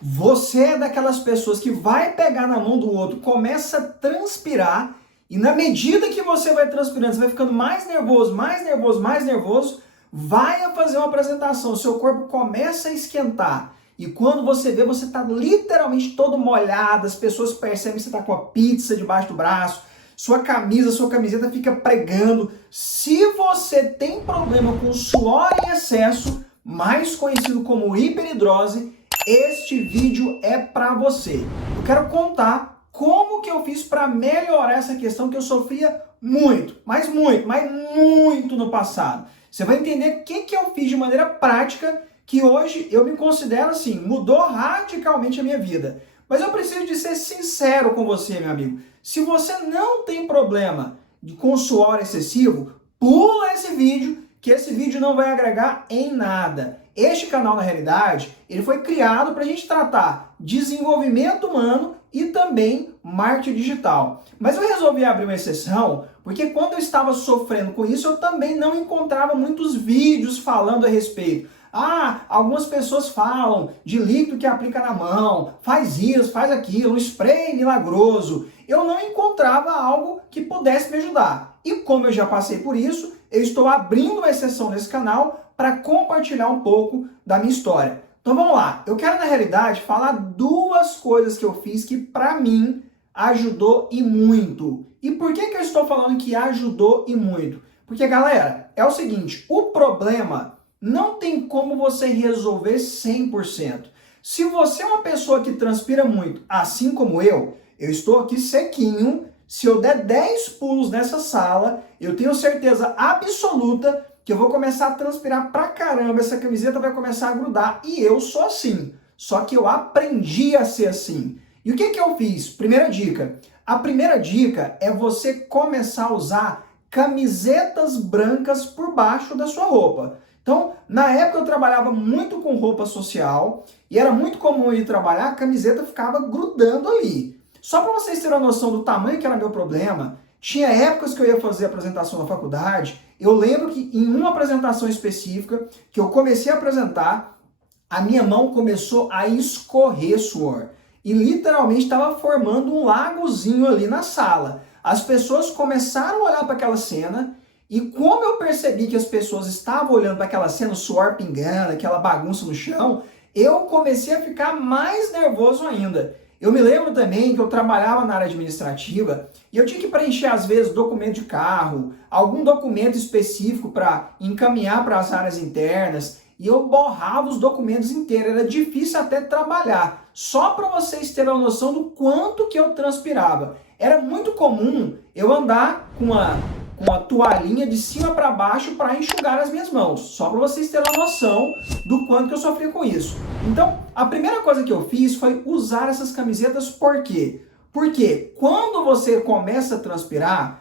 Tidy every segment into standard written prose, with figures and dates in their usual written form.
Você é daquelas pessoas que vai pegar na mão do outro, começa a transpirar, e na medida que você vai transpirando, você vai ficando mais nervoso, mais nervoso, mais nervoso, vai a fazer uma apresentação, seu corpo começa a esquentar. E quando você vê, você está literalmente todo molhado, as pessoas percebem que você está com a pizza debaixo do braço, sua camiseta fica pregando. Se você tem problema com suor em excesso, mais conhecido como hiperidrose, este vídeo é para você. Eu quero contar como que eu fiz para melhorar essa questão que eu sofria muito, mas muito no passado. Você vai entender o que eu fiz de maneira prática que hoje eu me considero assim, mudou radicalmente a minha vida. Mas eu preciso de ser sincero com você, meu amigo. Se você não tem problema com suor excessivo, pula esse vídeo, que esse vídeo não vai agregar em nada. Este canal, na realidade, ele foi criado para a gente tratar desenvolvimento humano e também marketing digital. Mas eu resolvi abrir uma exceção, porque quando eu estava sofrendo com isso, eu também não encontrava muitos vídeos falando a respeito. Algumas pessoas falam de líquido que aplica na mão, faz isso, faz aquilo, um spray milagroso. Eu não encontrava algo que pudesse me ajudar. E como eu já passei por isso, eu estou abrindo uma exceção nesse canal para compartilhar um pouco da minha história. Então vamos lá, eu quero na realidade falar duas coisas que eu fiz que para mim ajudou e muito. E por que eu estou falando que ajudou e muito? Porque galera, é o seguinte, o problema não tem como você resolver 100%. Se você é uma pessoa que transpira muito, assim como eu estou aqui sequinho, se eu der 10 pulos nessa sala, eu tenho certeza absoluta que eu vou começar a transpirar pra caramba, essa camiseta vai começar a grudar, e eu sou assim. Só que eu aprendi a ser assim. E o que eu fiz? Primeira dica. A primeira dica é você começar a usar camisetas brancas por baixo da sua roupa. Então, na época eu trabalhava muito com roupa social, e era muito comum eu ir trabalhar, a camiseta ficava grudando ali. Só para vocês terem uma noção do tamanho que era meu problema, tinha épocas que eu ia fazer apresentação na faculdade, eu lembro que em uma apresentação específica, que eu comecei a apresentar, a minha mão começou a escorrer suor. E literalmente estava formando um lagozinho ali na sala. As pessoas começaram a olhar para aquela cena, e como eu percebi que as pessoas estavam olhando para aquela cena, o suor pingando, aquela bagunça no chão, eu comecei a ficar mais nervoso ainda. Eu me lembro também que eu trabalhava na área administrativa e eu tinha que preencher, às vezes, documento de carro, algum documento específico para encaminhar para as áreas internas, e eu borrava os documentos inteiros, era difícil até trabalhar. Só para vocês terem uma noção do quanto que eu transpirava. Era muito comum eu andar com uma toalhinha de cima para baixo para enxugar as minhas mãos, só para vocês terem uma noção do quanto que eu sofria com isso. Então, a primeira coisa que eu fiz foi usar essas camisetas. Por quê? Porque quando você começa a transpirar,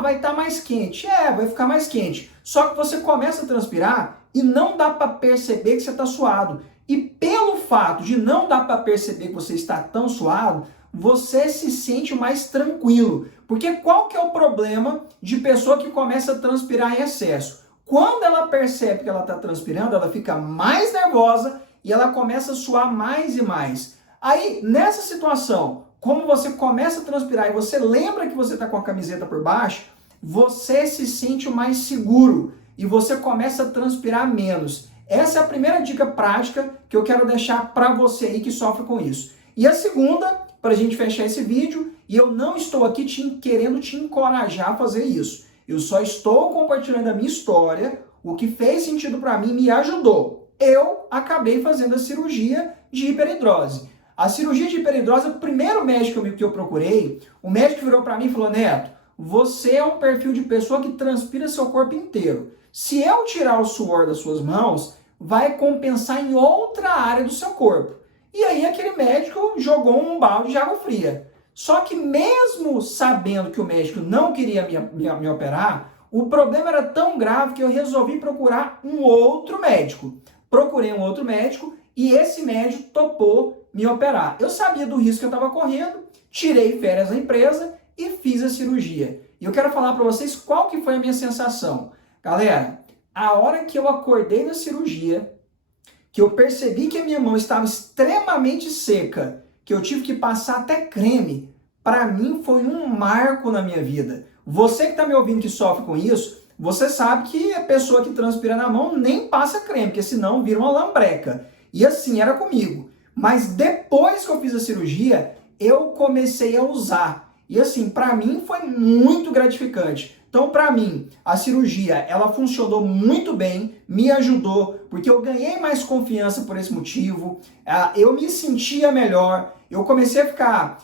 vai estar mais quente. Vai ficar mais quente. Só que você começa a transpirar e não dá para perceber que você está suado. E pelo fato de não dar para perceber que você está tão suado, você se sente mais tranquilo. Porque qual que é o problema de pessoa que começa a transpirar em excesso? Quando ela percebe que ela está transpirando, ela fica mais nervosa e ela começa a suar mais e mais. Aí, nessa situação, como você começa a transpirar e você lembra que você está com a camiseta por baixo, você se sente mais seguro e você começa a transpirar menos. Essa é a primeira dica prática que eu quero deixar para você aí que sofre com isso. E a segunda, para a gente fechar esse vídeo, e eu não estou aqui querendo te encorajar a fazer isso. Eu só estou compartilhando a minha história, o que fez sentido para mim, me ajudou. Eu acabei fazendo a cirurgia de hiperidrose. A cirurgia de hiperidrose, o primeiro médico que eu procurei, o médico virou para mim e falou: Neto, você é um perfil de pessoa que transpira seu corpo inteiro. Se eu tirar o suor das suas mãos, vai compensar em outra área do seu corpo. E aí aquele médico jogou um balde de água fria. Só que mesmo sabendo que o médico não queria me operar, o problema era tão grave que eu resolvi procurar um outro médico. Procurei um outro médico e esse médico topou me operar. Eu sabia do risco que eu estava correndo, tirei férias da empresa e fiz a cirurgia. E eu quero falar para vocês qual que foi a minha sensação. Galera, a hora que eu acordei na cirurgia, que eu percebi que a minha mão estava extremamente seca, que eu tive que passar até creme, para mim foi um marco na minha vida. Você que está me ouvindo que sofre com isso, você sabe que a pessoa que transpira na mão nem passa creme, porque senão vira uma lambreca. E assim era comigo. Mas depois que eu fiz a cirurgia, eu comecei a usar. E assim, para mim foi muito gratificante. Então, para mim, a cirurgia, ela funcionou muito bem, me ajudou, porque eu ganhei mais confiança por esse motivo, eu me sentia melhor, eu comecei a ficar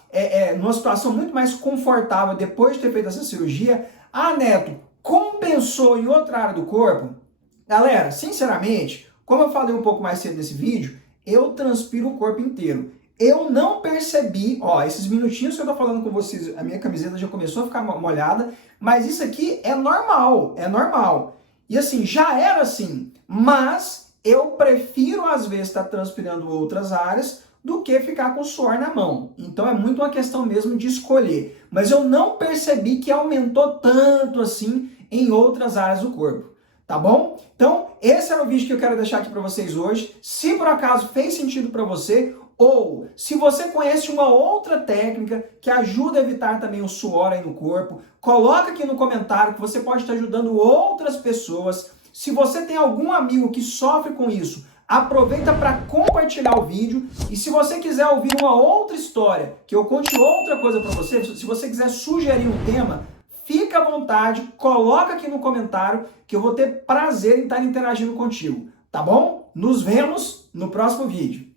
numa situação muito mais confortável depois de ter feito essa cirurgia. Ah, Neto, compensou em outra área do corpo? Galera, sinceramente, como eu falei um pouco mais cedo nesse vídeo, eu transpiro o corpo inteiro. Eu não percebi, ó, esses minutinhos que eu tô falando com vocês, a minha camiseta já começou a ficar molhada, mas isso aqui é normal, é normal. E assim, já era assim, mas eu prefiro às vezes estar transpirando outras áreas do que ficar com suor na mão. Então é muito uma questão mesmo de escolher. Mas eu não percebi que aumentou tanto assim em outras áreas do corpo. Tá bom? Então, esse era o vídeo que eu quero deixar aqui para vocês hoje. Se por acaso fez sentido para você, ou se você conhece uma outra técnica que ajuda a evitar também o suor aí no corpo, coloca aqui no comentário que você pode estar ajudando outras pessoas. Se você tem algum amigo que sofre com isso, aproveita para compartilhar o vídeo. E se você quiser ouvir uma outra história, que eu conte outra coisa para você, se você quiser sugerir um tema, fica à vontade, coloca aqui no comentário que eu vou ter prazer em estar interagindo contigo, tá bom? Nos vemos no próximo vídeo.